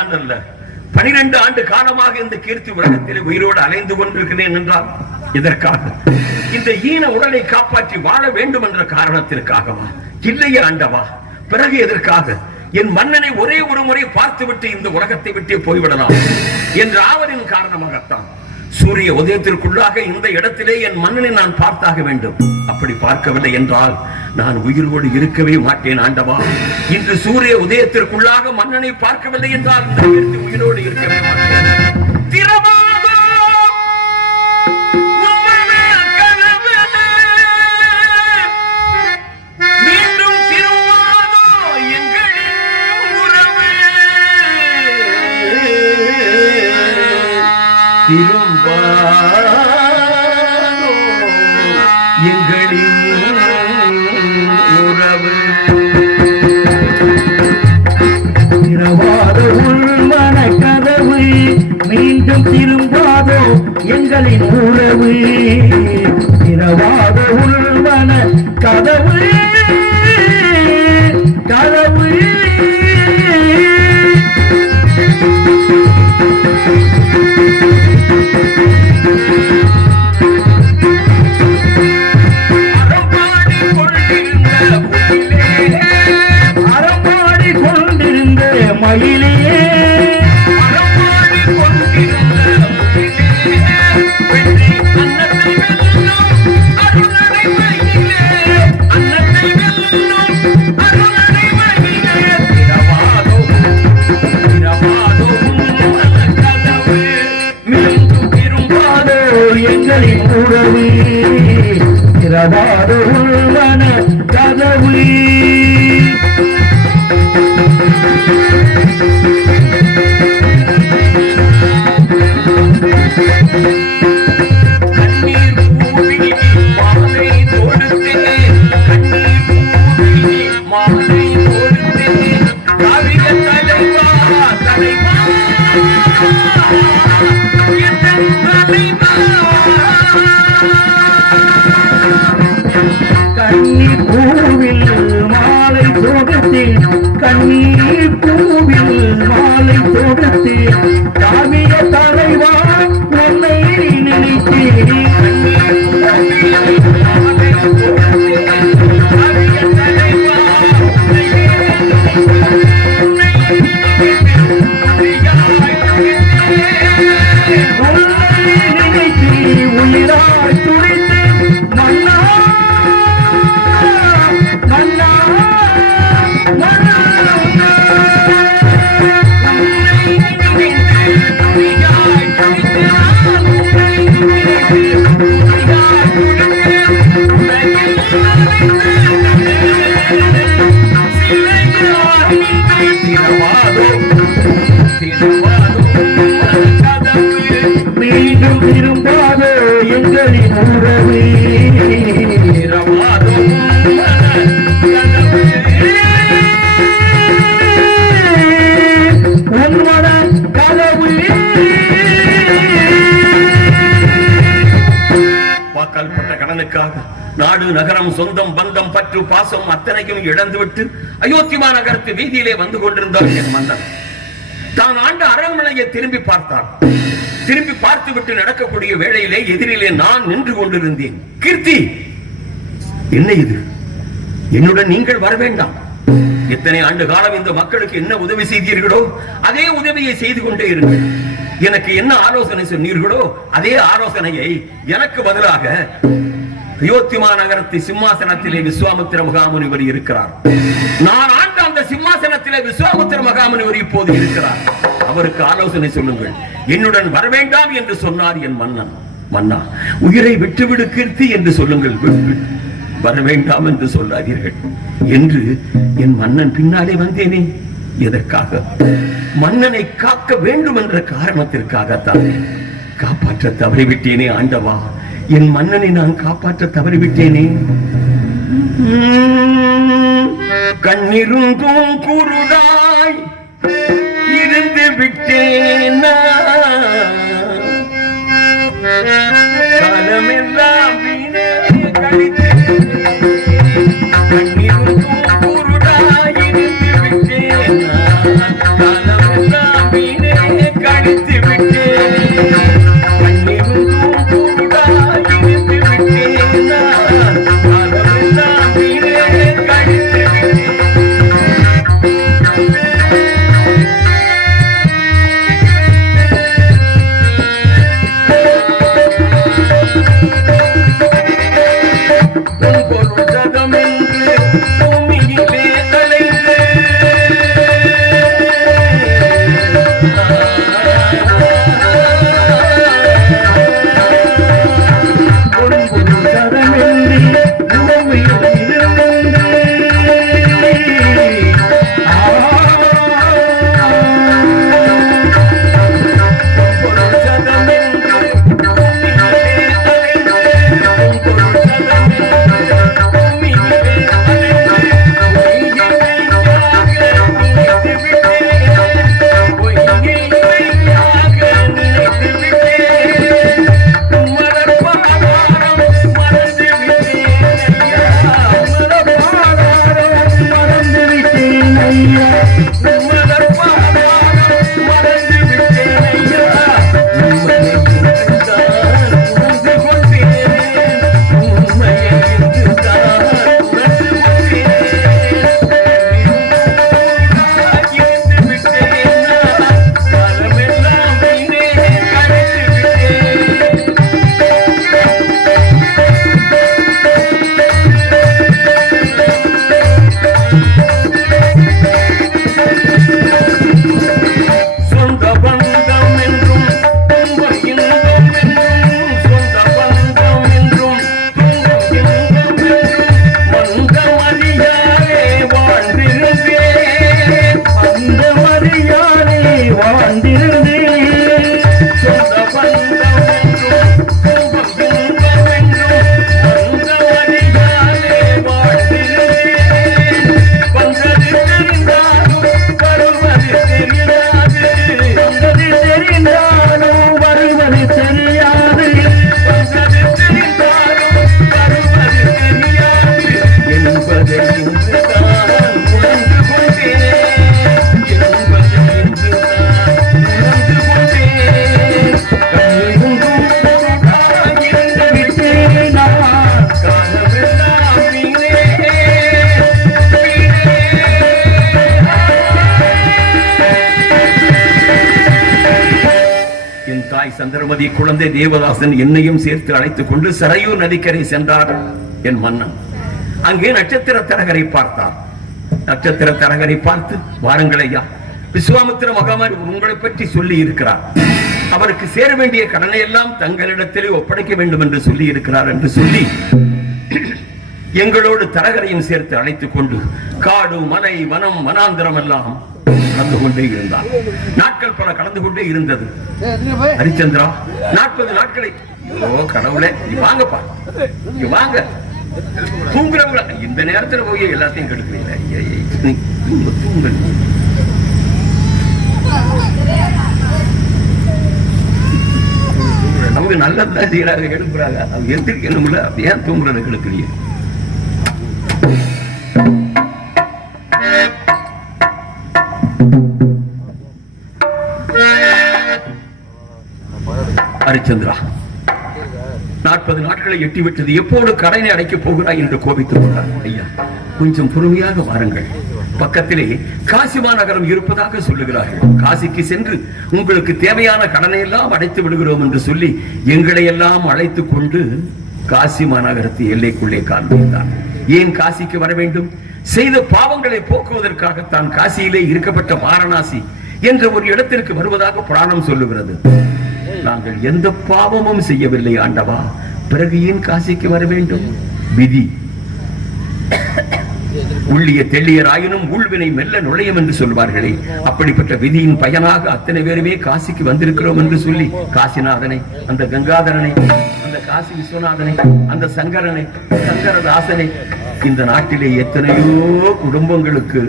ஆண்டு அல்ல, 12 ஆண்டு காலமாக இந்த கீர்த்தி உலகத்தில் உயிரோடு அலைந்து கொண்டிருக்கிறேன் என்றால் இதற்காக இந்த ஈன உடலை காப்பாற்றி வாழ வேண்டும் என்ற காரணத்திற்காகவா? இல்லையே ஆண்டவா. பிறகு எதற்காக? என் மன்னனை ஒரே ஒரு முறை பார்த்துவிட்டு இந்த உலகத்தை விட்டே போய்விடலாம் என்ற ஆவலின் காரணமாகத்தான் சூரிய உதயத்திற்குள்ளாக இந்த இடத்திலே என் மன்னனை நான் பார்த்தாக வேண்டும். அப்படி பார்க்கவில்லை என்றால் நான் உயிரோடு இருக்கவே மாட்டேன் ஆண்டவா. இன்று சூரிய உதயத்திற்குள்ளாக மன்னனை பார்க்கவில்லை என்றால் இந்த இடத்தில் உயிரோடு இருக்கவே மாட்டேன். எங்களின் உறவு திறவாத உள்மன கதவு மீண்டும் திரும்பாதோ எங்களின் உறவு. திறவாத உள்மன கதவு கதவு உறவு திறவாத உள்மன கதவு. கண்ணீர் பூவில் மாலை தொடுத்தே, கண்ணீர் பூவில் மாலை தொடுத்தே, காவிய தலைவா தலைவா கண்ணீர் பூவில் மாலை தொடுத்தே, கண்ணீர் பூவில் மாலை தொடுத்தே, காவிய தலைவா உன்னை நினைத்தேன். உயிராய் துடித்து மன்னா மன்னா மன்னா மீண்டும் திரும்பாதோ எங்களின் உறவு. உன்மன கதவு. வாக்காளப்பட்ட கடனுக்காக நாடு நகரம் சொந்தம் பந்தம் பற்று பாசம் அத்தனையும் இழந்துவிட்டு அயோத்திமா நகரத்து வீதியிலே வந்து கொண்டிருந்தார் என் மன்னன். தான் ஆண்ட அரண்மனையை திரும்பி பார்த்தார். திரும்பி பார்த்து விட்டு நடக்கக்கூடிய வேளையிலே எதிரிலே நான் நின்று கொண்டிருந்தேன். கீர்த்தி, என்ன இது? என்னுடன் நீங்கள் வர வேண்டாம். எத்தனை ஆண்டு காலம் இந்த மக்களுக்கு என்ன உதவி செய்தீர்களோ அதே உதவியை செய்து கொண்டே இருங்கள். எனக்கு என்ன ஆலோசனை சொன்னீர்களோ அதே ஆலோசனையை எனக்கு பதிலாக அயோத்திமா நகரத்து சிம்மாசனத்திலே விஸ்வாமித்திர மகாமுனிவர் இருக்கிறார். நான் ஆண்ட அந்த சிம்மாசனத்திலே விஸ்வாமித்திர மகாமுனிவர் இப்போது இருக்கிறார். அவருக்கு ஆலோசனை சொல்லுங்கள். என்னுடன் வர வேண்டாம் என்று சொன்னார் என் மன்னன். மன்னா, உயிரை விட்டுவிடு கீர்த்தி என்று சொல்லுங்கள், வர வேண்டாம் என்று சொல்லாதீர்கள் என்று என் மன்னன் பின்னாலே வந்தேனே. எதற்காக? மன்னனை காக்க வேண்டும் என்ற காரணத்திற்காகத்தான். காப்பாற்ற தவறிவிட்டேனே ஆண்டவா. என் மன்னனை நான் காப்பாற்ற தவறிவிட்டேனே. கண்ணிருந்தும் குருடாய் இருந்து விட்டேன். காலமெல்லாம் கண்ணிருந்தும் குருடாய் இருந்து விட்டேன். காலமெல்லாம் சந்திரமதி குழந்தை தேவதாசன் என்னையும் சேர்த்து அழைத்துக் கொண்டு சரையூ நதிக்கரை சென்றார் என் மன்னன். அங்கே நட்சத்திர தரகரை பார்த்தார். நட்சத்திர தரகரை பார்த்து, வாருங்கள் ஐயா, விஸ்வாமித்திர மகாமாரி உங்களை பற்றி சொல்லி இருக்கிறார், அவருக்கு சேர வேண்டிய கடனை எல்லாம் தங்களிடத்திலே ஒப்படைக்க வேண்டும் என்று சொல்லி இருக்கிறார் என்று சொல்லி எங்களோடு தரகரையும் சேர்த்து அழைத்துக் கொண்டு காடு மலை வனம் வனாந்திரம் எல்லாம் கடந்து கொண்டே இருந்தார். நாட்கள் பல கடந்து கொண்டே இருந்தது. ஹரிச்சந்திரா, 40 நாட்களை, கடவுளே, வாங்கப்பா, வாங்க, தூங்குறவங்க இந்த நேரத்தில் போய் எல்லாத்தையும் கெடுக்கிறீங்க. அவங்க நல்லதான் செய்யறாங்க, எடுக்கிறாங்க, அவங்க எந்திரிக்கணும்ல, ஏன் தூங்குறத கெடுக்கிறீங்க? ஹரிச்சந்திரா, 40 நாட்களை எட்டிவிட்டது, எப்போது கடனை அடைக்கப் போகிறாய் என்று கோபித்துக் கொண்டார். ஐயா, கொஞ்சம் பொறுமையாக வாருங்கள், பக்கத்திலே காசி மாநகரம் இருப்பதாக சொல்லுகிறார்கள், காசிக்கு சென்று உங்களுக்கு தேவையான கடனை எல்லாம் அடைத்து விடுகிறோம் என்று சொல்லி எங்களை எல்லாம் அழைத்துக் கொண்டு காசி மாநகரத்து எல்லைக்குள்ளே கால் வைத்தார். ஏன் காசிக்கு வர வேண்டும்? செய்த பாவங்களை போக்குவதற்காகத்தான் காசியிலே இருக்கப்பட்ட வாரணாசி என்ற ஒரு இடத்திற்கு வருவதாக புராணம் சொல்லுகிறது. நாங்கள் எந்த பாவமும் செய்யவில்லை ஆண்டவா, பிறகு ஏன் காசிக்கு வர வேண்டும்? விதி. உள்ளிய தெள்ளியராயினும் ஊழ்வினை மெல்ல நுழையும் என்று சொல்வார்களே, அப்படிப்பட்ட விதியின் பயனாக அத்தனை பேருமே காசிக்கு வந்திருக்கிறோம் என்று சொல்லி காசிநாதனை, அந்த கங்காதரனை, அந்த காசி விஸ்வநாதனை, அந்த சங்கரனை, சங்கரதாசனை, இந்த நாட்டிலே எத்தனையோ குடும்பங்களுக்கு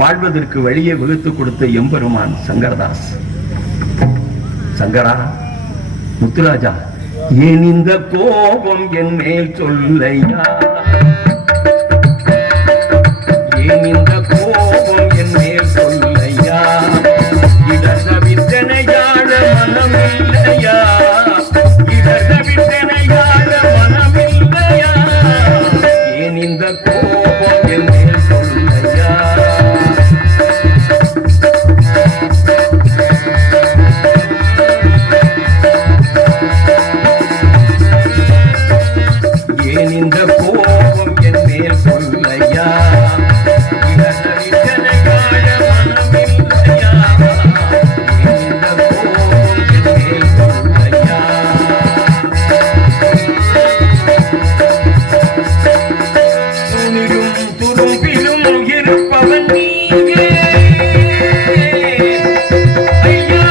வாழ்வதற்கு வழியை வகுத்து கொடுத்த எம்பெருமான் சங்கரதாஸ். சங்கரா, முத்துராஜா, ஏன் இந்த கோபம் என் மேல் சொல்லையா? ஏன் இந்த கோபம் என் மேல் சொல்லையா? இடர்தவித்தனையாட மனமில்லையா? இடர்தவித்தனையாட மனமில்லையா? ஏன் இந்த கோபம் என் மேல் சொல்லையா? இந்த கோபம் என் மேல் சொல்லையா? துரும்பிலும் இருப்பவன் நீயே ஐயா,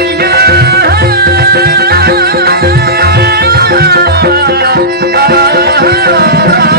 ஐயா, ah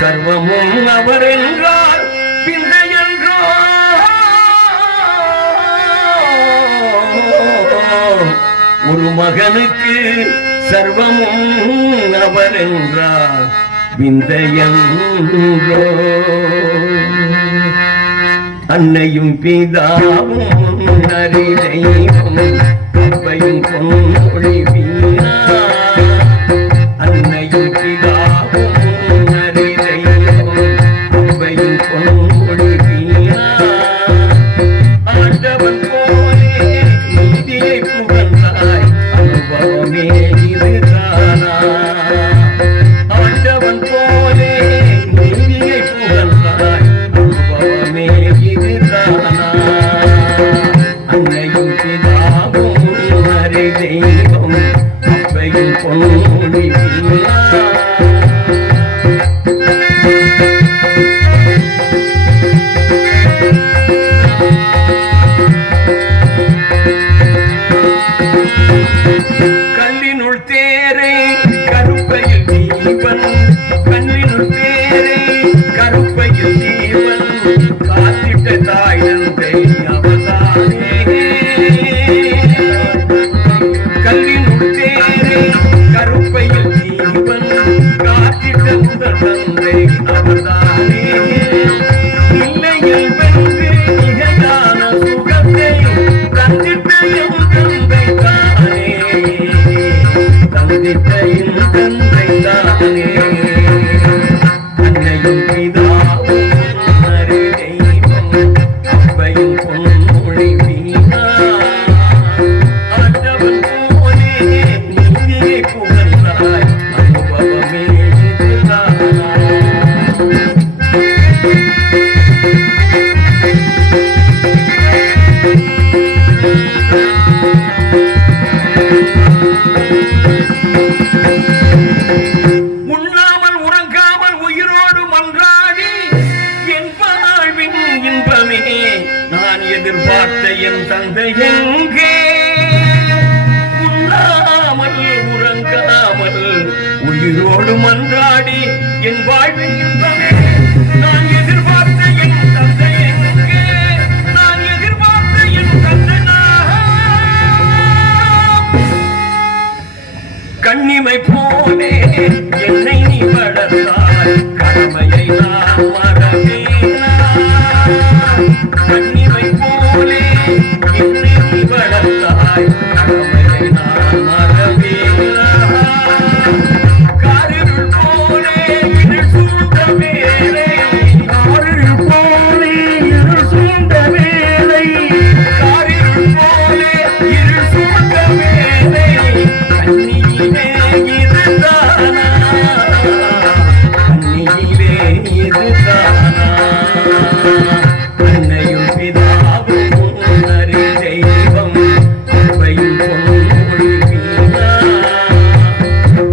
சர்வமும் அவர் என்றார் பிந்தை என்றோ ஒரு மகனுக்கு சர்வமும் அவர் என்றார் விந்தையன்றோ அன்னையும் பிதாவும் அறிதெய்வம் அவ்வையும் பொன்மொழி வீணா அன்னையும் பிதாவும் அறிதெய்வம் அவ்வையும் பொன்மொழி வீணா ஆண்டவன் போலே நீதியை புகழ்ந்தாய் அனுபவமே இதுதானா ஆண்டவன் போலே நீதியை புகழ்ந்தாய் அனுபவமே இதுதானா அன்னையும் பிதாவும் அறிதெய்வம் அவ்வையும் பொன்மொழி வீணா கல்லினுள் தேரை கருப்பையில் தீபன் கல்லினுள் தேரை கருப்பையில் தீபன் காத்திட்ட தாய் தந்தை அவதானே கல்லினுள் தேரை கருப்பையில் தீபன் காத்திட்ட முதல் தந்தை அவதானே இல்லையில் வென்று மிகையான சுகத்தை தந்திட்ட எம் தந்தை தானே தந்திட்டையும் தந்தை தானே அன்னையும் பிதாவும் அறிதெய்வம் அவ்வையும் பொன்மொழி வீணா ஆண்டவன் போலே நீதியை புகழ்ந்தாய் அனுபவமே இதுதானா உண்ணாமல் உறங்காமல் உயிரோடு மன்றாடி என் வாழ்வின் இன்பமே நான் எதிர்பார்த்த என் தந்தை எங்கே உண்ணாமல் உறங்காமல் உயிரோடு மன்றாடி என் வாழ்வின் இன்பமே நான் எதிர்பார்த்த என் தந்தை எங்கே நான் எதிர்பார்த்த என் தந்தை கண்ணிமை போலே என்னை நீ வளர்த்தாய் கடமையை நான் மறவேனா கண்ணிமை போலே என்னை நீ வளர்த்தாய் கடமையை நான் மறவேனா காரிருள் போலே இருள் சூழ்ந்த வேளை காரிருள் போலே இருள் சூழ்ந்த வேளை காரிருள் போலே இருள் சூழ்ந்த வேளை கண்ணியிலே இதுதானா கண்ணியிலே இதுதானா அன்னையும் பிதாவும் அறிதெய்வம் அவ்வையும் பொன்மொழி வீணா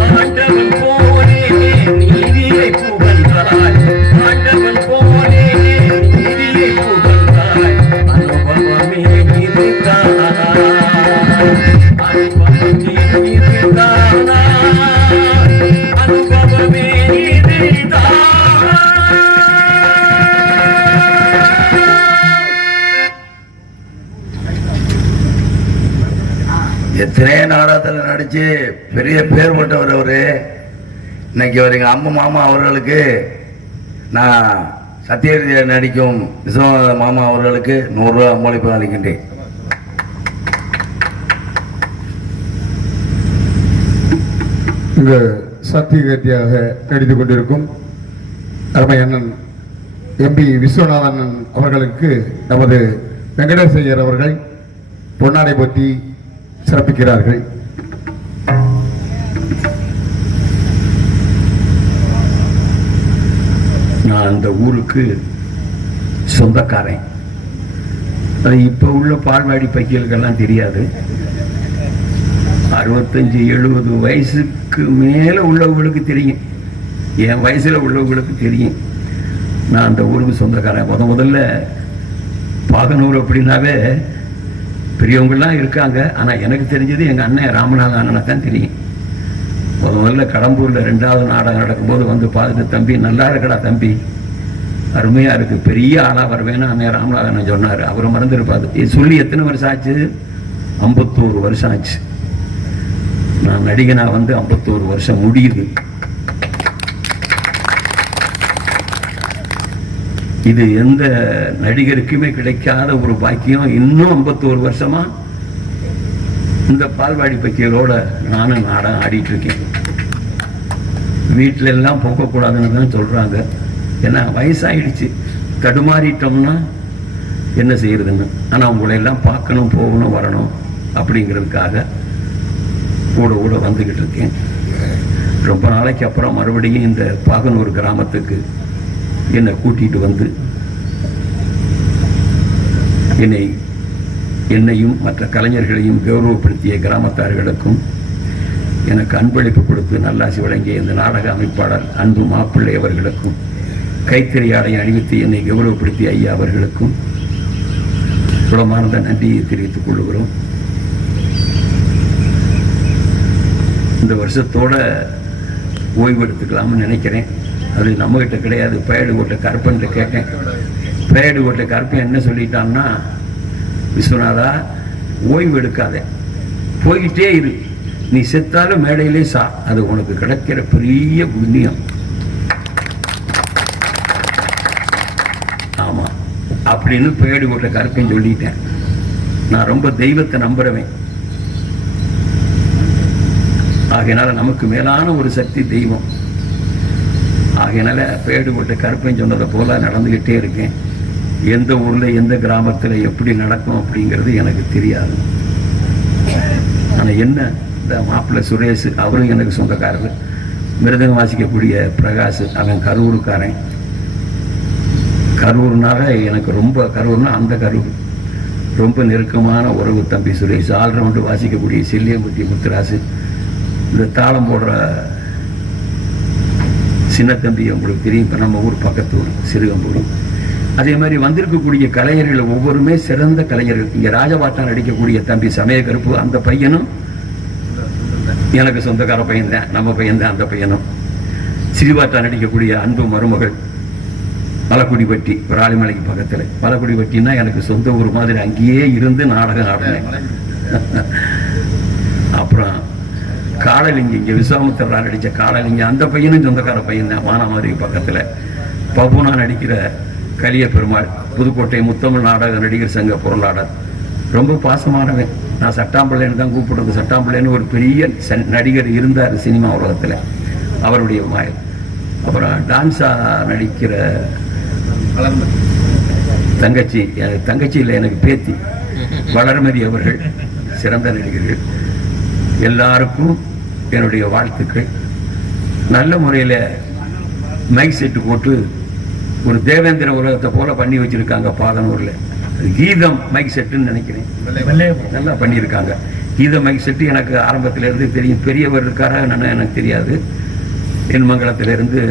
ஆண்டவன் போலே நீதியை புகழ்ந்தாய் ஆண்டவன் போலே நீதியை புகழ்ந்தாய் அனுபவமே இதுதானா அனுபவமே இதுதானா அனுபவமே இதுதானா எத்தனையோ நாடகத்தில் நடிச்சு பெரிய பேர் போட்டவர் அவரு. இன்னைக்கு அவர் எங்க அம்மா மாமா அவர்களுக்கு நான் சத்தியரீதியா நடிக்கும் விஸ்வநாத மாமா அவர்களுக்கு 100 ரூபாய் அன்பளிப்பு அளிக்கின்றேன். இங்கு சத்தியகத்தியாக நடித்துக் கொண்டிருக்கும் அருமை அண்ணன் எம்பி விஸ்வநாதன் அவர்களுக்கு நமது வெங்கடேசையர் அவர்கள் பொன்னாடை போற்றி சிறப்பிக்கிறார்கள். நான் அந்த ஊருக்கு சொந்தக்காரன். அது இப்ப உள்ள பால்வாடி பையலுக்கெல்லாம் தெரியாது. 65-70 வயசுக்கு மேல உள்ளவங்களுக்கு தெரியும், என் வயசுல உள்ளவங்களுக்கு தெரியும். நான் அந்த ஊருக்கு சொந்தக்காரன். முதல்ல பாகனூர் அப்படின்னாவே பெரியவங்கெல்லாம் இருக்காங்க. ஆனால் எனக்கு தெரிஞ்சது எங்கள் அண்ணன் ராமநாத அண்ணனை தான் தெரியும். முதல்ல கடம்பூர்ல 2வது நாடகம் நடக்கும்போது வந்து பார்த்துட்டு, தம்பி நல்லா இருக்கடா தம்பி, அருமையா இருக்கு, பெரிய ஆளா வருவேன்னு அண்ணன் ராமநாதன் சொன்னாரு. அவரை மறந்துருப்பாரு. சொல்லி எத்தனை வருஷம் ஆச்சு? 51 வருஷம் ஆச்சு. நான் நடிகனா வந்து 51 வருஷம் முடியுது. இது எந்த நடிகருக்குமே கிடைக்காத ஒரு பாக்கியம். இன்னும் 51 வருஷமா இந்த பால்வாடி பக்கியலோட நானும் நாடகம் ஆடிட்டு இருக்கேன். வீட்டில எல்லாம் போகக்கூடாதுன்னு தான் சொல்றாங்க. ஏன்னா வயசாயிடுச்சு, தடுமாறிட்டோம்னா என்ன செய்யறதுன்னு. ஆனா உங்களை எல்லாம் பார்க்கணும், போகணும், வரணும் அப்படிங்கிறதுக்காக கூட கூட வந்துகிட்டு இருக்கேன். ரொம்ப நாளைக்கு அப்புறம் மறுபடியும் இந்த பாகனூர் கிராமத்துக்கு என்னை கூட்டிட்டு வந்து என்னையும் மற்ற கலைஞர்களையும் கௌரவப்படுத்திய கிராமத்தார்களுக்கும் எனக்கு அன்பளிப்பு கொடுத்து நல்லாசி வழங்கிய இந்த நாடக அமைப்பாளர் அன்பு மாப்பிள்ளை அவர்களுக்கும், கைத்தறி அணிவித்து என்னை கௌரவப்படுத்திய ஐயா அவர்களுக்கும் குளமார்ந்த நன்றியை தெரிவித்துக் கொள்கிறோம். இந்த வருஷத்தோட ஓய்வு எடுத்துக்கலாம்னு நினைக்கிறேன். அது நம்மகிட்ட கிடையாது. பேடு கோட்டை கருப்பன்ட்டு கேட்டேன். பேடு கோட்டை கருப்பன் என்ன சொல்லிட்டான்னா, விஸ்வநாதா ஓய்வு எடுக்காத, போயிட்டே இரு, நீ செத்தாலும் மேடையிலே சா, அது உனக்கு கிடைக்கிற பெரிய புண்ணியம். ஆமா அப்படின்னு பேடு கோட்டை கருப்பன் சொல்லிட்டேன். நான் ரொம்ப தெய்வத்தை நம்புறவேன். ஆகையினால நமக்கு மேலான ஒரு சக்தி தெய்வம். ஆகையினால பேடு கோட்டை கருப்பன் சொன்னதை போல நடந்துகிட்டே இருக்கேன். எந்த ஊர்ல எந்த கிராமத்துல எப்படி நடக்கும் அப்படிங்கிறது எனக்கு தெரியாது. ஆனா என்ன, இந்த மாப்பிள்ளை சுரேஷ் அவரும் எனக்கு சொந்தக்காரர். மிருதங்கம் வாசிக்கக்கூடிய பிரகாஷ் அவன் கரூருக்காரன். கரூர்னால எனக்கு ரொம்ப, கரூர்னா அந்த கரூர் ரொம்ப நெருக்கமான உறவு. தம்பி சுரேஷ் ஆல்ரவுண்டு வாசிக்கக்கூடிய செல்லியம்பட்டி முத்துராசு, இந்த தாளம் போடுற சின்ன தம்பி உங்களுக்கு தெரியும், இப்போ நம்ம ஊர் பக்கத்து ஊர் சிறுகம்பூர். அதே மாதிரி வந்திருக்கக்கூடிய கலைஞர்கள் ஒவ்வொருமே சிறந்த கலைஞர்கள். இங்கே ராஜபாட்டம் நடிக்கக்கூடிய தம்பி சமய கருப்பு, அந்த பையனும் எனக்கு சொந்தக்கார பையன் தான், நம்ம பையன் தான் அந்த பையனும். சிறுபாட்டா நடிக்கக்கூடிய அன்பு மருமகள் மலக்குடிப்பட்டி, விராலிமலைக்கு பக்கத்தில். மலக்குடிப்பட்டின்னா எனக்கு சொந்த ஊர் மாதிரி, அங்கேயே இருந்து நாடகம் ஆடினேன். அப்புறம் காடலிங்க, இங்கே விஸ்வாமுத்திரா நடித்த காடலிங்க, அந்த பையனும் சொந்தக்கார பையன் தான், மானாமதுரை பக்கத்தில். பபுனா நடிக்கிற கலிய பெருமாள், புதுக்கோட்டை முத்தமிழ் நாடக நடிகர் சங்க பொருளாளர், ரொம்ப பாசமானவன். நான் சட்டாம்பிள்ளைன்னு தான் கூப்பிடுறது. சட்டாம்பிள்ளைன்னு ஒரு பெரிய நடிகர் இருந்தார் சினிமா உலகத்தில், அவருடைய மாயல். அப்புறம் டான்ஸா நடிக்கிற தங்கச்சி, தங்கச்சி இல்லை எனக்கு பேத்தி, வளர்மதி அவர்கள் சிறந்த நடிகர்கள். எல்லாருக்கும் என்னுடைய வாழ்த்துக்கள். நல்ல முறையில் மைக் செட்டு போட்டு ஒரு தேவேந்திர உலகத்தை போல பண்ணி வச்சிருக்காங்க பாகனூர்ல. கீதம் மைக் செட்டுன்னு நினைக்கிறேன், நல்லா பண்ணியிருக்காங்க. கீதம் மைக் செட்டு எனக்கு ஆரம்பத்திலிருந்து தெரியும். பெரியவர் இருக்காரா எனக்கு தெரியாது. என் மங்கலத்திலிருந்து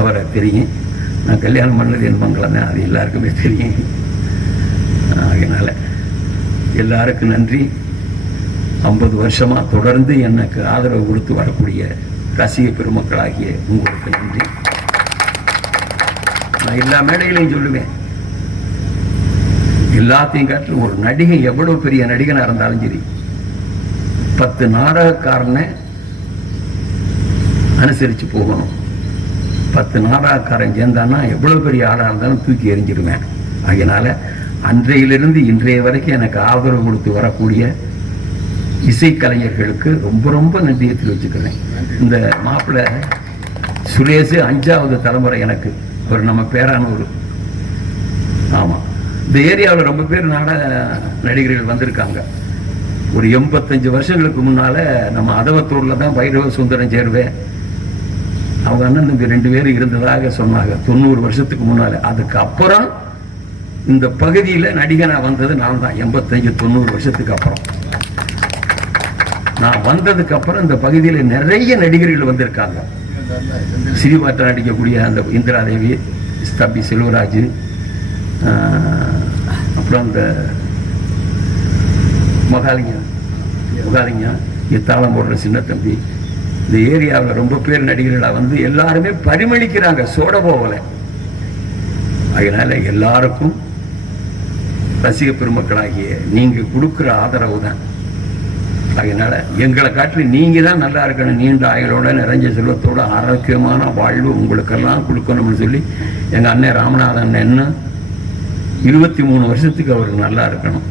அவரை தெரியும். நான் கல்யாணம் பண்ணது என் மங்கலம் தான், அது எல்லாருக்குமே தெரியும். அதனால எல்லாருக்கும் நன்றி. 50 வருஷமா தொடர்ந்து எனக்கு ஆதரவு கொடுத்து வரக்கூடிய ரசிக பெருமக்களாகிய உங்களுக்கு நன்றி. நான் எல்லா மேடைகளையும் சொல்லுவேன், எல்லாத்தையும் காட்டிலும் ஒரு நடிகை எவ்வளவு பெரிய நடிகனா இருந்தாலும் சரி, 10 நாடகக்காரனை அனுசரிச்சு போகணும். 10 நாடகக்காரன் சேர்ந்தான்னா எவ்வளவு பெரிய ஆளா இருந்தாலும் தூக்கி எறிஞ்சிருவேன். அதனால அன்றையிலிருந்து இன்றைய வரைக்கும் எனக்கு ஆதரவு கொடுத்து வரக்கூடிய இசைக்கலைஞர்களுக்கு ரொம்ப ரொம்ப நன்றியை தெரிவிச்சுக்கிறேன். இந்த மாப்பிள்ளை சுரேஷ் 5வது தலைமுறை எனக்கு. ஒரு நம்ம பேரானூர். ஆமா, இந்த ஏரியாவில் ரொம்ப பேர் நாடக நடிகர்கள் வந்திருக்காங்க. ஒரு 85 வருஷங்களுக்கு முன்னால நம்ம அதவத்தூர்ல தான் பைரவ சுந்தரம் சேருவேன். அவங்க அண்ணன் தம்பி 2 பேர் இருந்ததாக சொன்னாங்க 90 வருஷத்துக்கு முன்னால. அதுக்கு அப்புறம் இந்த பகுதியில நடிகனா வந்தது நான் தான். 85-90 வருஷத்துக்கு அப்புறம் நான் வந்ததுக்கு அப்புறம் இந்த பகுதியில நிறைய நடிகர்கள் வந்திருக்காங்க. சிறுபாட்டா நடிக்கக்கூடிய அந்த இந்திராதேவி, தம்பி செல்வராஜ், அப்புறம் அந்த மகாலிங்கம், இத்தாளம் போடுற சின்ன தம்பி, இந்த ஏரியாவில் ரொம்ப பேர் நடிகர்களா வந்து எல்லாருமே பரிமளிக்கிறாங்க, சோட போகல. அதனால எல்லாருக்கும் ரசிக பெருமக்களாகிய நீங்க கொடுக்கிற ஆதரவு தான். அதனால எங்களை காட்டி நீங்க தான் நல்லா இருக்கணும், நீண்ட ஆயுளோட நிறைஞ்ச செல்வத்தோட ஆரோக்கியமான வாழ்வு உங்களுக்கெல்லாம் கொடுக்கணும்னு சொல்லி எங்க அண்ணன் ராமநாதன் என்ன 23 வருஷத்துக்கு அவருக்கு நல்லா இருக்கணும்.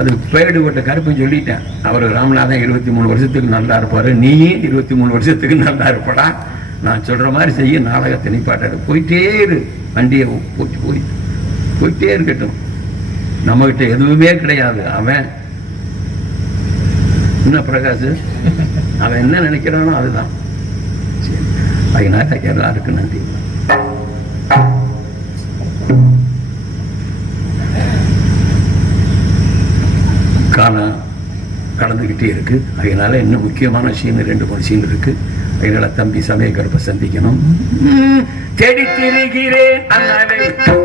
அது பேடுபட்ட கருப்புன்னு சொல்லிட்டேன். அவர் ராமநாதன் 23 வருஷத்துக்கு நல்லா இருப்பாரு, நீயும் 23 வருஷத்துக்கு நல்லா இருப்படா. நான் சொல்ற மாதிரி செய்ய, நாடகத்தை நிப்பாட்டாரு, போயிட்டே இரு, வண்டியை போயிட்டே இருக்கட்டும். நம்மகிட்ட எதுவுமே கிடையாது. அவன் என்ன பிரகாஷ், அவன் என்ன நினைக்கிறானோ அதுதான். அதனால எல்லாருக்கும் நன்றி. காலம் கடந்துகிட்டே இருக்கு. அதனால இன்னும் முக்கியமான சீன் 2-3 சீன் இருக்கு. அதனால தம்பி சமயக்கருப்பை சந்திக்கணும். தேடி திரிகிறேன் அண்ணனை,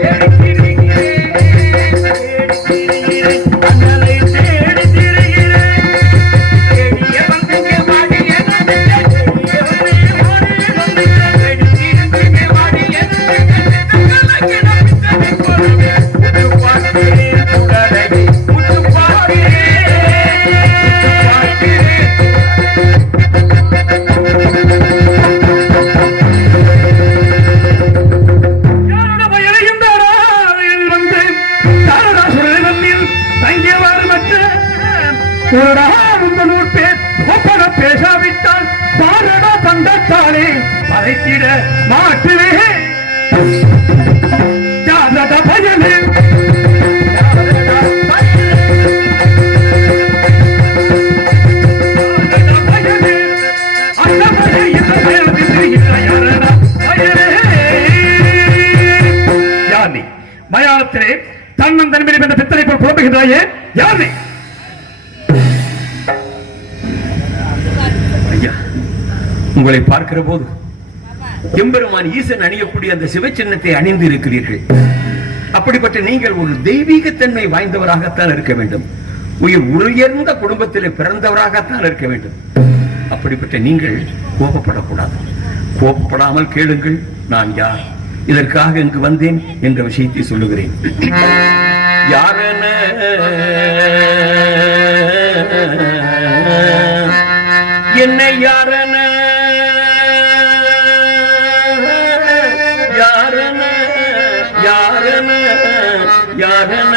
தேடி திரிகிறேன், அண்ணனை தேடி திரிகிறேன், தேடிய வந்தே வாடி என்ன, தேடிய வந்தே வாடி என்ன, தேடி திரிந்தே வாடி என்ன, பேசாவிட்டால் பாரடா தந்தத்தாலே பதைத்திட மாட்டுவே ஜாதக பயனே மயானத்திலே தன்னன் தன்மை என்ற பித்தனை போல் புலம்புகின்றாயே, யானை உங்களை பார்க்கிற போது எம்பெருமான் ஈசன் அணியக்கூடிய அந்த சிவ சின்னத்தை அணிந்து இருக்கிறீர்கள். அப்படிப்பட்ட நீங்கள் ஒரு தெய்வீகத்தன்மை வாய்ந்தவராகத்தான் இருக்க வேண்டும். உயர்ந்த குடும்பத்திலே பிறந்தவராகத்தான் இருக்க வேண்டும். அப்படிப்பட்ட நீங்கள் கோபப்படக்கூடாது. கோபப்படாமல் கேளுங்கள், நான் யார், இதற்காக இங்கு வந்தேன் என்ற விஷயத்தை சொல்லுகிறேன். யாரென என்னை யாரென யாரென யாரென யாரென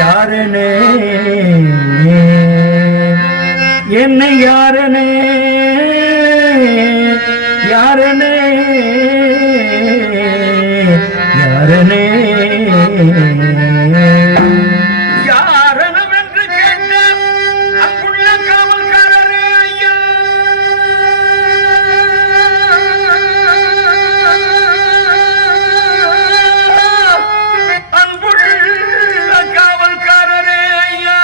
யாரனே என்னை யாரனே யாரனே யாரனே யாரெனவென்று கேட்ட அங்குள்ள காவல்காரரே ஐயா, அன்புள்ள காவல்காரரே ஐயா,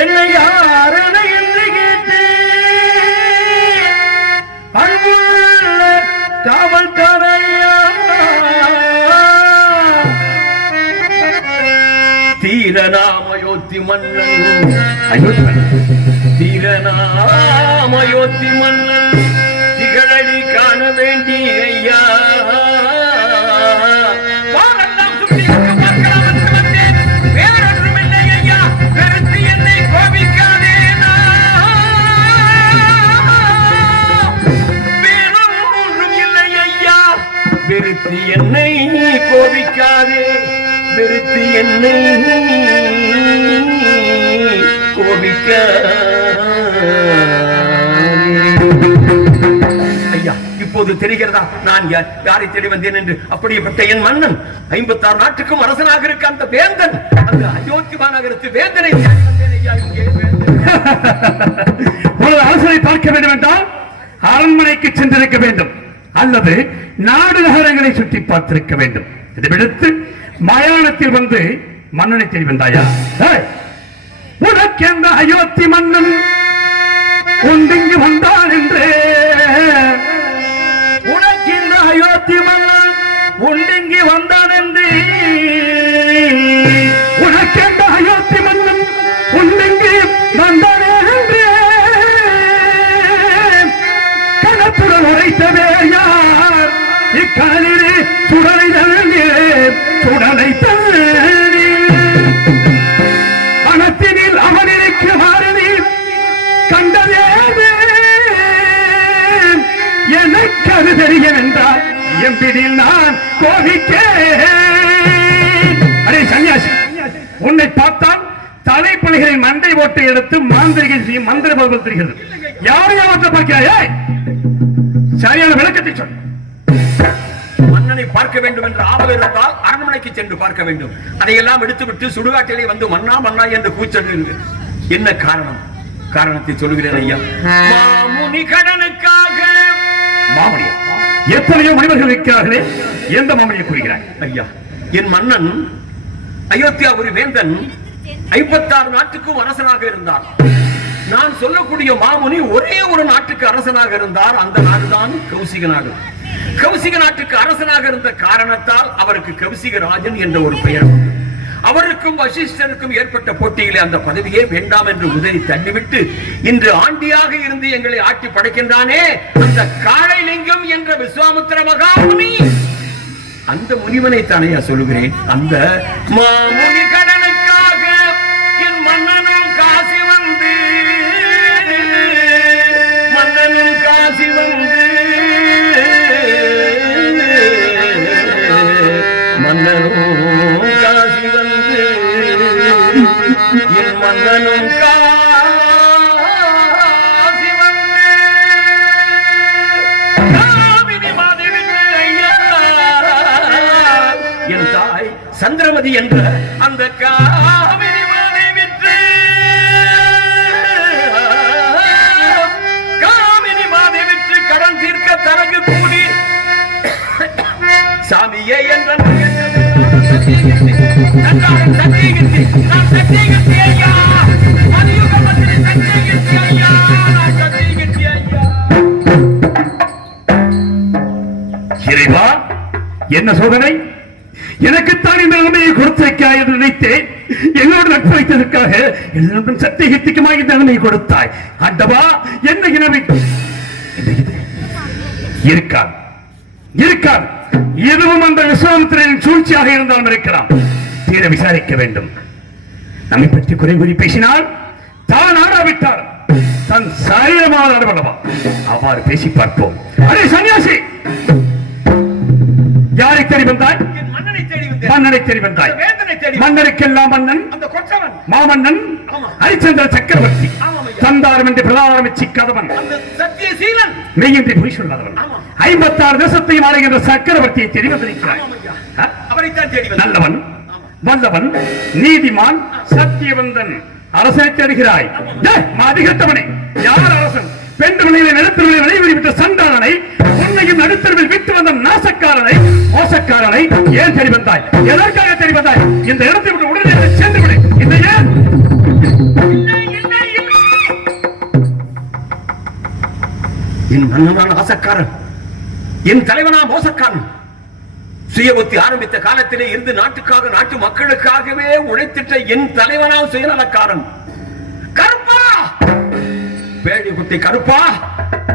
என்னை யாரன என்று கேட்டு அன்புள்ள காவல்காரையா, தீரநாமயோத்தி மன்னன் தீரநாமயோத்தி மன்னன் திகழடி காண வேண்டி ஐயா, வாரெல்லாம் சுற்றி பார்க்கலாம் வந்தேன், வேறொன்றும் இல்லை ஐயா, வெறுத்து என்னை கோபிக்காதே, வேறொன்றும் இல்லை ஐயா, வெறுத்து என்னை கோபிக்காதே, வெறுத்து என்னை ஐயா, இப்போது தெரிகிறதா நான் யாரை தேடி வந்தேன் என்று? அப்படிப்பட்ட என் மன்னன் 56 நாட்டுக்கும் அரசனாக இருக்க அந்த வேந்தன், அந்த அயோத்தி மாநகரத்து வேந்தனை ஒரு அரசனை பார்க்க வேண்டும் என்றால் அரண்மனைக்கு சென்றிருக்க வேண்டும், அல்லது நாடு நகரங்களை சுற்றி பார்த்திருக்க வேண்டும். இதை விடுத்து மயானத்தில் வந்து மன்னனை தேடி வந்தாயா? உனக்கெந்த அயோத்தி மன்னன் உண்டிங்கு வந்தான் என்று உனக்கின்ற அயோத்தி மன்னன் உண்டிங்கி வந்தான் என்று உனக்கெந்த அயோத்தி மன்னன் உண்டிங்கு வந்தான் என்று கணத்துடன் உரைத்தவே யார் இக்கலிலே சுடலை தள்ளே சுடலை தள்ளே பணத்தினில் அவனிற்கு மாறி கண்டதே எனக்கு அது தெரியும் என்றால் எம்பிடில் நான் கோபிக்கேன். அரே சன்னியாசி, உன்னை பார்த்தால் தலைப்பணிகளின் மண்டை ஓட்டை எடுத்து மாந்திரிகை செய்யும் மந்திர பலன் தெரிகிறது. யாரையும் பார்க்கிறாயே? சரியான விளக்கத்தை சொல். மன்னனை பார்க்க வேண்டும் என்ற ஆவல் இருந்தால் அரண்மனைக்கு சென்று பார்க்க வேண்டும். அதையெல்லாம் எடுத்துவிட்டு சுடுகாட்டிலே வந்து மன்னா மன்னா என்று கூச்சல். என்ன காரணம்? காரணத்தை சொல்கிறேன் ஐயா. மாமுனி கடனுக்காக. மாமனியா? எத்தனையோ மனிதர்கள் இருக்கிறார்களே, எந்த மாமனியை கூறுகிறார்? ஐயா, என் மன்னன் அயோத்தியா ஒரு வேந்தன் 56 நாட்டுக்கும் அரசனாக இருந்தார். நான் சொல்லக்கூடிய மாமுனி ஒரே ஒரு நாட்டுக்கு அரசனாக இருந்தார். அந்த நாடுதான் கௌசிக நாடு. கௌசிக நாட்டுக்கு அரசனாக இருந்த காரணத்தால் அவருக்கு கௌசிக ராஜன் என்ற ஒரு பெயர் உண்டு. அவருக்கும் வசிஷ்டருக்கும் ஏற்பட்ட போட்டியிலே அந்த பதவியே வேண்டாம் என்று உதறி தள்ளிவிட்டு இன்று ஆண்டியாக இருந்து எங்களை ஆட்டி படைக்கின்றானே அந்த காளைலிங்கம் என்ற விஸ்வாமித்திர மகாமுனி, அந்த முனிவனை தானே சொல்லுகிறேன். அந்த மாமுனி கடனுக்காக என் மன்னனும் காசி வந்து என் மன்னனும் காசி வந்து காமினி மாதேவிக்கு ஐயா, என் தாய் சந்திரமதி என்ற அந்த காமினி மாதேவிற்கு கடன் தீர்க்க தரகு கூடி சாமியே என்ற இறைவா, என்ன சோதனை? எனக்குத்தான் இந்த நிலைமையை கொடுத்திருக்காய் என்று நினைத்தேன். என்னோடு நட்பு வைத்ததற்காக என்னுடன் சத்தியகத்திக்குமாக இந்த நிலைமையை கொடுத்தாய். ஆண்டவா, என்ன இனவை இருக்காது இருக்காது. எதுவும் அந்த விஸ்வாமித்திரனின் சூழ்ச்சியாக இருந்தாலும் இருக்கலாம். தீர விசாரிக்க வேண்டும். நம்மை பற்றி குறை கூறி பேசினால் தான் ஆடாவிட்டார் தன் சரீரமாக ஆடவல்லவா? அவ்வாறு பேசி பார்ப்போம். அரே சன்னியாசி, யாரை தேடி வந்தாய்? மன்னனை தேடி வந்தாய். மன்னருக்கெல்லாம் மன்னன் மாமன்னன் ஹரிச்சந்திர சக்கரவர்த்தி, தந்தாரம் என்று பிரதாரம் கதவன், மெய்யின்றி பொய் சொல்லாதவன், 56 தேசத்தையும் ஆளுகின்ற சக்கரவர்த்தியை தேடி வந்திருக்கிறாய். நல்லவன், வல்லவன், நீதிமான், சத்தியவந்தன் அரசனை தேடுகிறாய். மாதிகட்டவனே, யார் அரசன்? பெண்களிலே நடுத்தருவில் விளைவித்த சண்டாளனை, உன்னையும் நடுத்தருவில் விட்டு வந்த நாசக்காரனை, மோசக்காரனை ஏன் தேடி வந்தாய்? எதற்காக தேடி வந்தாய்? இந்த இடத்தை விட்டு உடனே சென்று விடு. இந்த ஏன் என் மன்னனான ஆசக்காரன், என் தலைவனா மோசக்காரன். சுய புத்தி ஆரம்பித்த காலத்திலே இருந்து நாட்டுக்காக நாட்டு மக்களுக்காகவே உழைத்திட்ட என் தலைவனா சுயநலக்காரன் கருப்பா, பேடி குட்டி கருப்பா.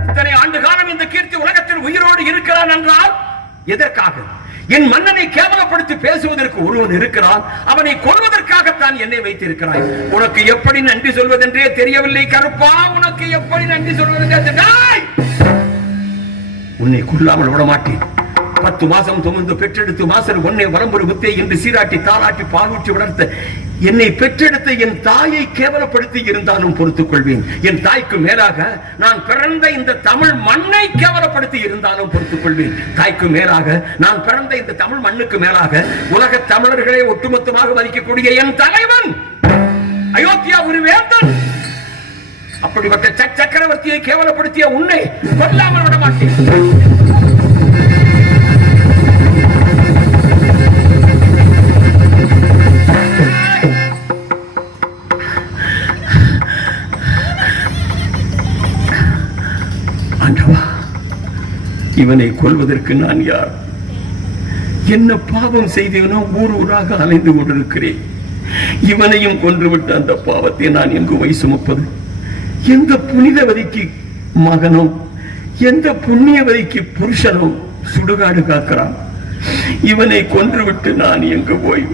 இத்தனை ஆண்டு காலம் இந்த கீர்த்தி உலகத்தில் உயிரோடு இருக்கிறான் என்றால் எதற்காக? என் மன்னனை கேவலப்படுத்தி பேசுவதற்கு ஒருவன் இருக்கிறான். அவனை கொல்வதற்காகத்தான் என்னை வைத்திருக்கிறாய். உனக்கு எப்படி நன்றி சொல்வதென்றே தெரியவில்லை கருப்பா. உனக்கு எப்படி நன்றி சொல்வதென்றே. உன்னை கொல்லாமல் விட மாட்டேன். 10 மாசம் சுமந்து பெற்றெடுத்து மாசர் ஒன்னே வரம்பொரு முத்தே என்று சீராட்டி தாளாட்டி பாலூற்றி வளர்த்த என்னை பெற்றெடுத்த என் தாயை கேவலப்படுத்தி இருந்தாலும் பொறுத்துக் கொள்வேன். என் தாய்க்கு மேலாக நான் பிறந்த இந்த தமிழ் மண்ணை கேவலப்படுத்தி இருந்தாலும் பொறுத்துக் கொள்வேன். தாய்க்கு மேலாக நான் பிறந்த இந்த தமிழ் மண்ணுக்கு மேலாக உலக தமிழர்களை ஒட்டுமொத்தமாக மதிக்கக்கூடிய என் தலைவன் அயோத்தியா ஒரு வேந்தன். அப்படிப்பட்ட சக்கரவர்த்தியை கேவலப்படுத்திய உன்னை கொல்லாமல் விட மாட்டேன். இவனை கொல்வதற்கு நான் யார்? என்ன பாவம் செய்தேனோ ஊர் ஊராக அலைந்து கொண்டிருக்கிறேன். இவனையும் கொன்றுவிட்ட அந்த பாவத்தை நான் எங்கு வை சுமப்பது? எந்த புனிதவதிக்கு மகனோ, எந்த புண்ணியவதிக்கு புருஷனோ சுடுகாடு காக்கிறான்? இவனை கொன்றுவிட்டு நான் எங்கு போய்?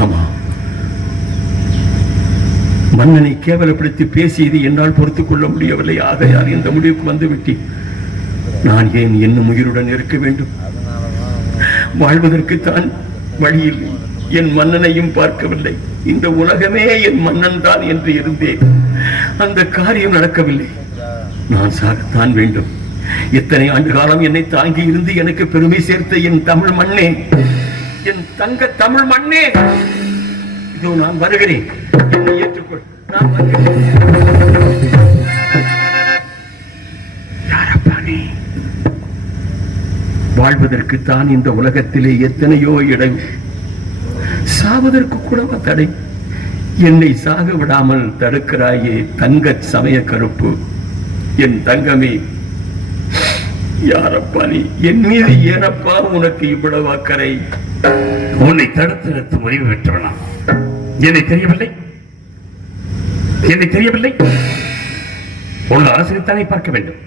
ஆமா, மன்னனை கேவலப்படுத்தி பேசியது என்னால் பொறுத்துக் கொள்ள முடியவில்லை. ஆகையால் இந்த முடிவுக்கு வந்து விட்டேன். நான் ஏன் இன்னும் உயிருடன் இருக்க வேண்டும்? வாழ்வதற்குத்தான் வழியில் என் மன்னனையும் பார்க்கவில்லை. இந்த உலகமே என் மன்னன் தான் என்று இருந்தேன். அந்த காரியம் நடக்கவில்லை. நான் சாகத்தான் வேண்டும். எத்தனை ஆண்டு காலம் என்னை தாங்கி இருந்து எனக்கு பெருமை சேர்த்த என் தமிழ் மண்ணே, என் தங்க தமிழ் மண்ணே, இதோ நான் வருகிறேன். என்னை ஏற்றுக்கொள். நான் வருகிறேன். யாரப்பா நீ? வாழ்வதற்குத்தான் இந்த உலகத்திலே எத்தனையோ இடம், சாவதற்கு கூட தடை. என்னை சாக விடாமல் தடுக்கிறாயே தங்க சமய கருப்பு, என் தங்கமே. யாரப்பா நீ? என் மீது ஏனப்பா உனக்கு இவ்வளவு அக்கறை? உன்னை தடுத்து நிறுத்த முடிவு பெற்றவனா? என்னை தெரியவில்லை, என்னை தெரியவில்லை. உள்ள அரசனைத்தானே பார்க்க வேண்டும்.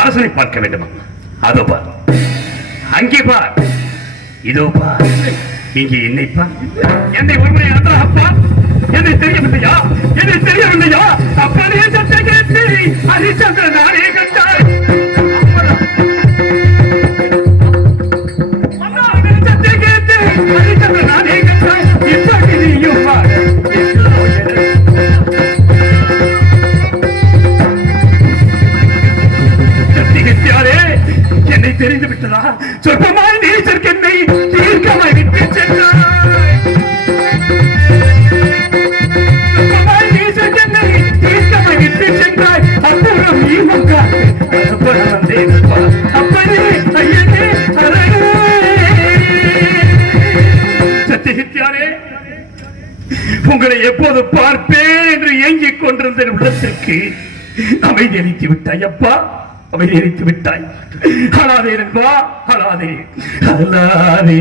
அரசனை பார்க்க வேண்டுமா? அதோ பார், அங்கே பார், இதோ பார், இங்கே என்னை பார். என்னை ஒருமுறை அப்பா, என்னை தெரியவில்லையா? என்னை தெரியவில்லையா? அப்படியே சத்தை கேட்டு ஹரிச்சந்திர நானே கண்டாய். சத்தை கேட்டு ஹரிச்சந்திர நானே கண்டாய். இப்படி நீயும் பார். என்னை தெரிந்து விட்டதா? சொற்பமாய் நீச்சற்கு என்னை தீர்க்கமாய் விட்டு சென்றாய். சொற்பமாய் நீச்சற்கு என்னை தீர்க்கமாய் விட்டு சென்றாய். அப்புறம் நீ மக்காது அப்புறம் வந்தேன் அப்பனே ஐயனே அரணே. சத்தியகித்யாரே, உங்களை எப்போது பார்ப்பேன் என்று ஏங்கிக் கொண்டிருந்த உள்ளத்திற்கு அமைதி அளித்து விட்டாய் அப்பா, அமைதி அளித்து விட்டாய். அழாதே நண்பா, அழாதே, அழாதே,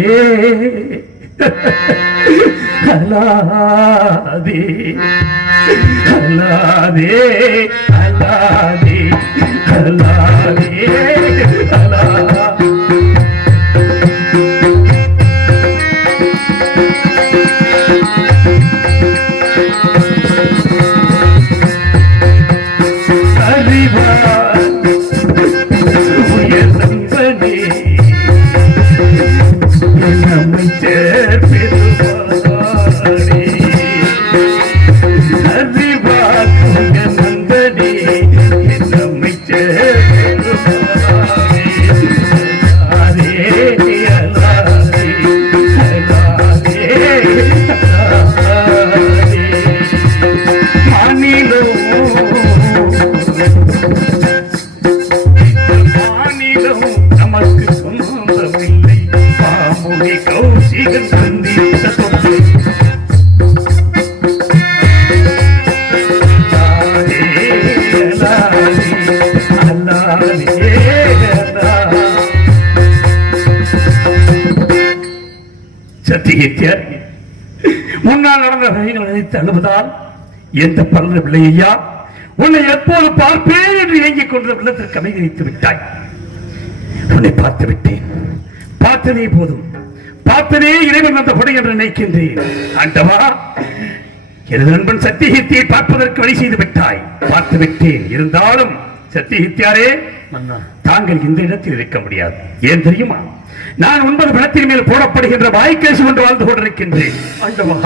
அழாதே, அழாதே, அழாதே, அழாதே, அழாதே. சத்தியகித்யர், முன்னால் நடந்த வகைகள் நினைத்து அழுவதால் எந்த பலனும் இல்லை ஐயா. உன்னை எப்போது பார்ப்பேன் என்று ஏங்கிக் கொண்ட உள்ளத்திற்கு அமைதி வைத்து விட்டாய். உன்னை பார்த்து விட்டேன். பார்த்ததே போதும், பார்த்ததே இறைவன் வந்த கொடை என்று நினைக்கின்றேன். ஆண்டவா, எனது நண்பன் சத்தியகித்தியை பார்ப்பதற்கு வழி செய்து விட்டாய். பார்த்து விட்டேன். இருந்தாலும் சத்தியகித்யாரே, தாங்கள் இந்த இடத்தில் இருக்க முடியாது. ஏன் தெரியுமா? நான் 9 பணத்தின் மேல் போடப்படுகின்ற வாய்க்கேசு ஒன்று வாழ்ந்து கொண்டிருக்கின்றேன்.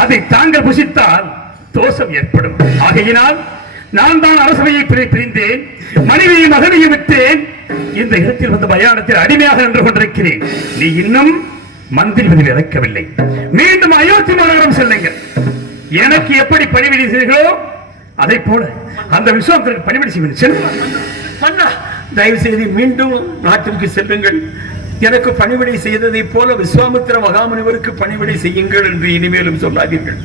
அதை தாங்கள் புசித்தால் தோஷம் ஏற்படும். ஆகையினால் நான் தான் அரசவையை பிரிந்தேன், மனைவியை மகனையும் விட்டேன். இந்த இடத்தில் வந்து மயானத்தில் அடிமையாக நின்று கொண்டிருக்கிறேன். நீ இன்னும் மந்திரி பதவி இறக்கவில்லை. மீண்டும் அயோத்தி மாநகரம் செல்லுங்கள். எனக்கு எப்படி பணிவிடை செய்கிறோ அதை போல அந்த விஸ்வாமித்திரருக்கு பணிவிடை செய்வேன். மன்னா, தயவு செய்து மீண்டும் நாட்டிற்கு செல்லுங்கள். எனக்கு பணிவிடை செய்ததை போல விஸ்வாமித்திர மகாமுனிவருக்கு பணிவிடை செய்யுங்கள் என்று இனிமேலும் சொல்லாதீர்கள்.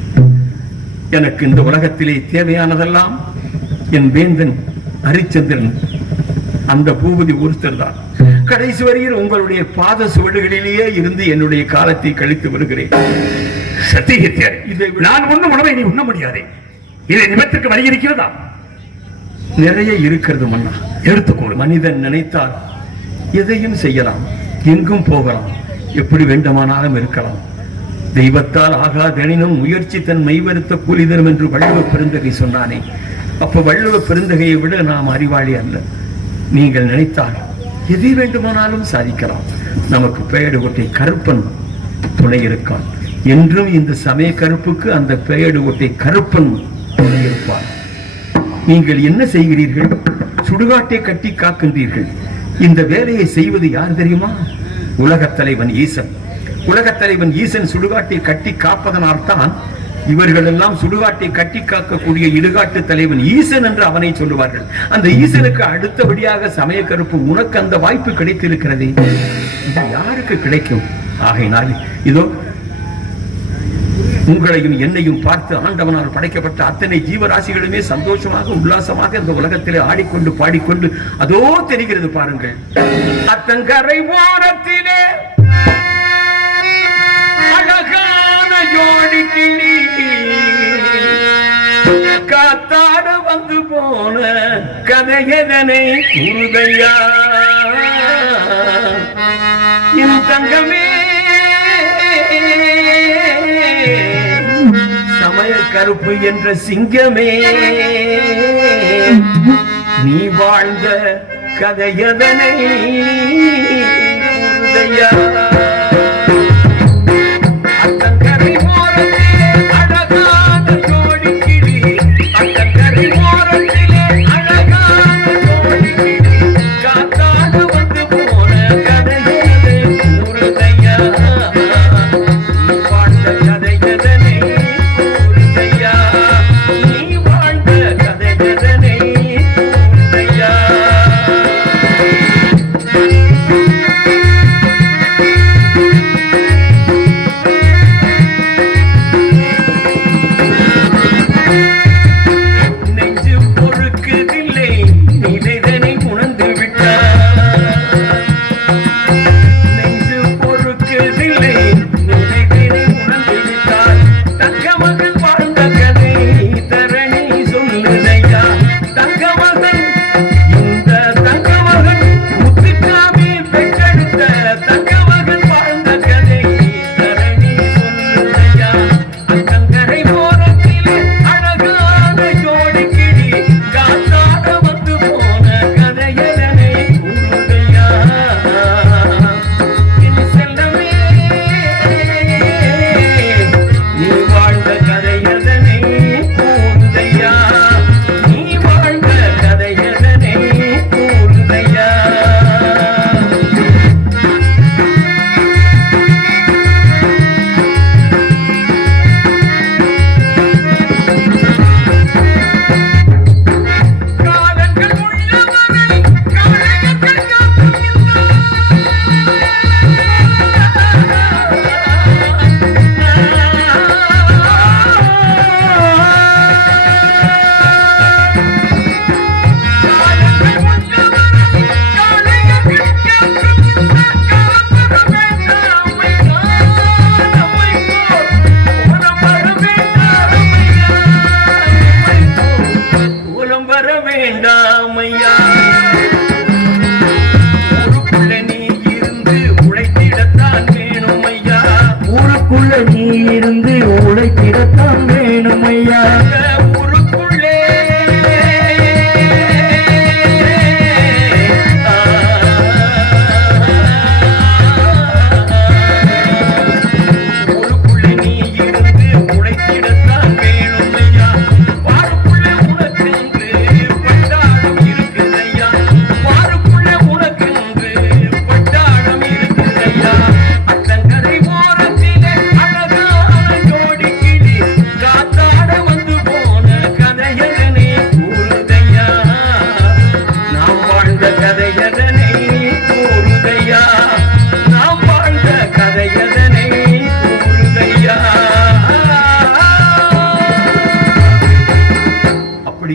எனக்கு இந்த உலகத்திலே தேவையானதெல்லாம் என் வேந்தன் ஹரிச்சந்திரன், அந்த பூபதி ஒருத்தர் தான். கடைசி வரையில் உங்களுடைய பாத சுவடுகளிலேயே இருந்து என்னுடைய காலத்தை கழித்து வருகிறேன். சத்தியத்தியாரே, நான் உண்ணும் உணவை நீ உண்ண முடியாது. இதை நிமித்தத்துக்கு வழி இருக்கிறதா? நிறைய இருக்கிறது மன்னா. எடுத்துக்கொள். மனிதன் நினைத்தால் எதையும் செய்யலாம், எங்கும் போகலாம், எப்படி வேண்டுமானாலும் இருக்கலாம். தெய்வத்தால் ஆகாதெனினும் முயற்சி தன் மெய்வருத்த கூலி தரும் என்று வள்ளுவ பெருந்தகை சொன்னானே. அப்ப வள்ளுவ பெருந்தகையை விட நாம் அறிவாளி அல்ல. நீங்கள் நினைத்தால் எதை வேண்டுமானாலும் சாதிக்கலாம். நமக்கு பெயடு ஒட்டை கருப்பன் துணை இருக்கான். என்றும் இந்த சமய கருப்புக்கு அந்த பெயடு ஒட்டை கருப்பன் துணை இருப்பான். நீங்கள் என்ன செய்கிறீர்கள்? சுடுகாட்டை கட்டி காக்கின்றீர்கள். இந்த வேலையை செய்வது யார் தெரியுமா? உலகத் தலைவன் ஈசன். உலகத் தலைவன் ஈசன் சுடுகாட்டை கட்டி காப்பதனால் தான் இவர்கள் எல்லாம் சுடுகாட்டை கட்டி காக்கக்கூடிய இடுகாட்டு தலைவன் ஈசன் என்று அவனை சொல்லுவார்கள். அந்த ஈசனுக்கு அடுத்தபடியாக சமய கருப்பு உனக்கு அந்த வாய்ப்பு கிடைத்திருக்கிறதே, இது யாருக்கு கிடைக்கும்? ஆகையினால் இதோ உங்களையும் என்னையும் பார்த்து ஆண்டவனால் படைக்கப்பட்ட அத்தனை ஜீவராசிகளுமே சந்தோஷமாக உல்லாசமாக இந்த உலகத்திலே ஆடிக்கொண்டு பாடிக்கொண்டு அதோ தெரிகிறது பாருங்கள். அத்தங்கரை ஓரத்திலே அழகான ஜோடி கிளி காத்தாட வந்து போன கதையதனை உறுதையா என் தங்கமே சமய கருப்பு என்ற சிங்கமே நீ வாழ்ந்த கதையதனை உறுதையா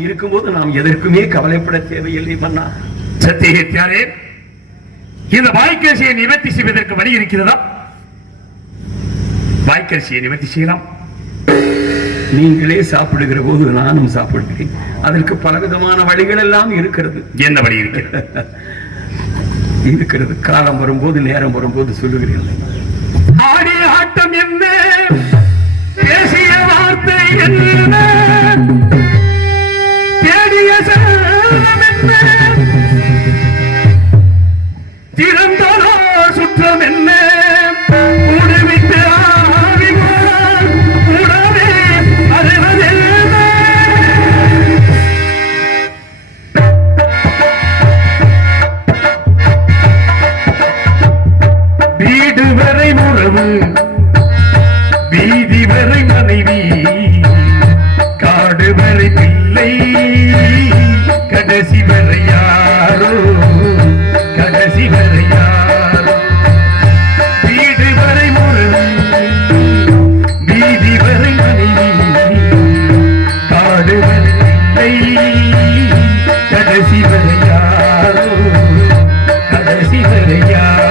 இருக்கும்போது நாம் எதற்குமே கவலைப்பட தேவையில்லை மன்னா. சத்தியத்தியாரே, இந்த வாய்க்கரிசியை நிவர்த்தி செய்வதற்கு வழி இருக்கிறதா? வாய்க்கரிசியை நிவர்த்தி செய்யலாம். நீங்களே சாப்பிடுகிற போது நானும் சாப்பிடுகிறேன். அதற்கு பலவிதமான வழிகள் எல்லாம் இருக்கிறது. என்ன வழி இருக்கிறது? இருக்கிறது. காலம் வரும்போது, நேரம் வரும்போது சொல்லுகிறேன். ஆடிய ஆட்டம் என்ன, பேசிய வார்த்தை என்ன, தேடிய செல்வம் என்ன, திறந்தோ சுற்றம் என்ன, உடுவிட்டு ஆவிவார் உடவே அறிவதென்ன. வீடு வரை உறவு, வீதி வரை மனைவி, காடு வரை பிள்ளை, கடைசி வரை யாரோ, கடைசி வரை யாரோ. வீடு வரை உறவு, வீதி வரை மனைவி, காடு வரை பிள்ளை, கடைசி வரை யாரோ, கடைசி வரை யாரோ.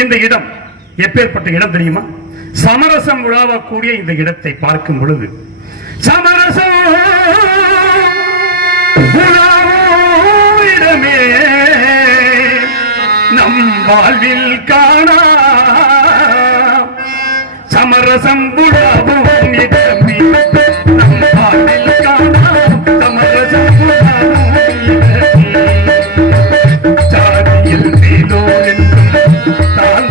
இந்த இடம் எப்பேற்பட்ட இடம் தெரியுமா? சமரசம் உலாவக்கூடிய இந்த இடத்தை பார்க்கும் பொழுது சமரசம் இடமே நம் வாழ்வில் காணா சமரசம் உலாவும் இடமே நம் வாழ்வில் காணா சமரசம் உலாவும் இடமே சாதியில் மேலோ என்றும்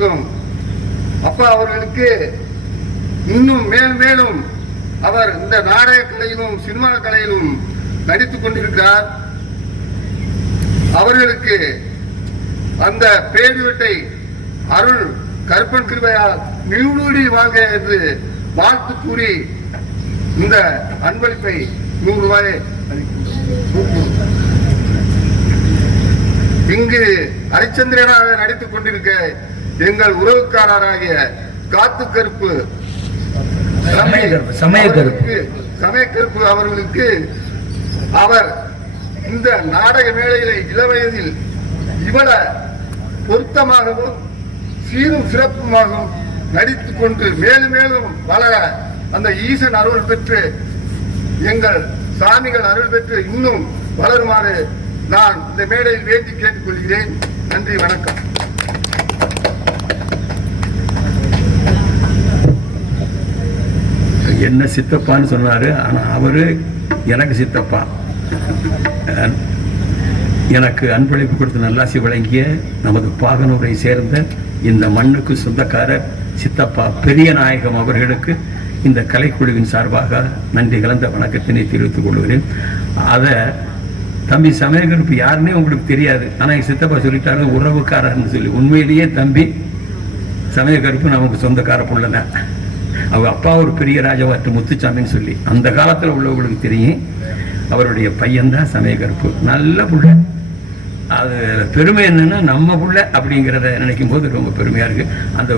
கொண்டிருக்கும் அப்பா அவர்களுக்கு இன்னும் மேலும் அவர் இந்த நாடக கலையிலும் சினிமா கலையிலும் நடித்துக் கொண்டிருக்கிறார். அவர்களுக்கு அந்த பேருவட்டை அருள் கருப்பன் கிருபையால் நீடூழி வாழ்க என்று வாழ்த்து கூறி இந்த அன்பளிப்பை 100 ரூபாயை இங்கு ஹரிச்சந்திரனாக நடித்துக் கொண்டிருக்க எங்கள் உறவுக்காரராகிய காத்து கருப்பு சமயக்கருப்பு அவர்களுக்கு அவர் இந்த நாடக மேடையில இளவயதில் இவ்வள பொருத்தமாகவும் சீரும் சிறப்புமாகவும் நடித்துக் கொண்டு மேலும் வளர அந்த ஈசன் அருள் பெற்று எங்கள் சாமிகள் அருள் பெற்று இன்னும் வளருமாறு நான் இந்த மேடையில் வேண்டி கேட்டுக் கொள்கிறேன். நன்றி, வணக்கம். என்ன சித்தப்பான்னு சொன்னாரு. ஆனா அவரு எனக்கு சித்தப்பா. எனக்கு அன்பளிப்பு கொடுத்து நல்லாசி வழங்கிய நமது பாகனூரை சேர்ந்த இந்த மண்ணுக்கு சொந்தக்காரர் சித்தப்பா பெரிய நாயகம் அவர்களுக்கு இந்த கலைக்குழுவின் சார்பாக நன்றி கலந்த வணக்கத்தினை தெரிவித்துக் கொள்கிறேன். அதை தம்பி சமயக்கருப்பு யாருன்னே உங்களுக்கு தெரியாது. ஆனா எங்க சித்தப்பா சொல்லிட்டாரு உறவுக்காரர்னு சொல்லி. உண்மையிலேயே தம்பி சமயக்கருப்பு நமக்கு சொந்தக்கார புள்ளதான். அவங்க அப்பா ஒரு பெரிய ராஜவாட்டு முத்துச்சாமின்னு சொல்லி அந்த காலத்துல உள்ளவங்களுக்கு தெரியும். அவருடைய பையன்தான் சமயக்கருப்பு. நல்ல புள்ள. அது பெருமை என்னன்னா நம்ம புள்ள அப்படிங்கிறத நினைக்கும் போது ரொம்ப பெருமையா இருக்கு. அந்த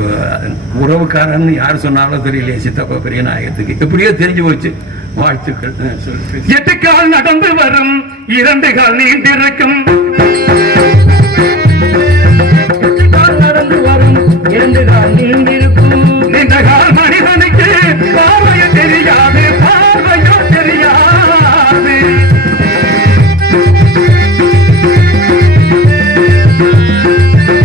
உறவுக்காரன்னு யார் சொன்னாலும் தெரியலையே சித்தப்பா பெரிய நாயகத்துக்கு எப்படியோ தெரிஞ்சு போச்சு. வாழ்த்துக்கள். 8 கால் நடந்து வரும் 2 கால் நீண்டிருக்கும். 8 கால் நடந்து வரும் 2 கால் நீண்டிருக்கும். நீண்ட கால் மனிதனுக்கு பார்வையோ தெரியாது, பார்வையோ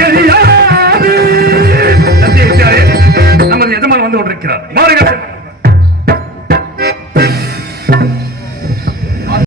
தெரியாது. நமது எஜமான் வந்து கொண்டிருக்கிறார்.